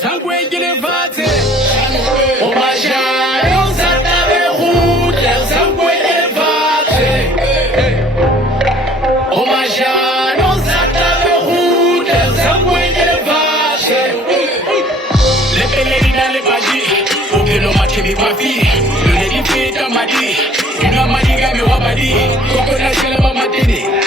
Sangue qui le vate. Oh ma chère, on s'attave route. Sangue qui le vate. Oh ma chère, on s'attave route. Sangue qui le vate. Les pelés dans les bagis. Pour que l'on m'a tué ma fille. Le nez fait dans ma vie. Une homme m'a dit, gamme, wabadi. Coco n'a jamais m'a maté.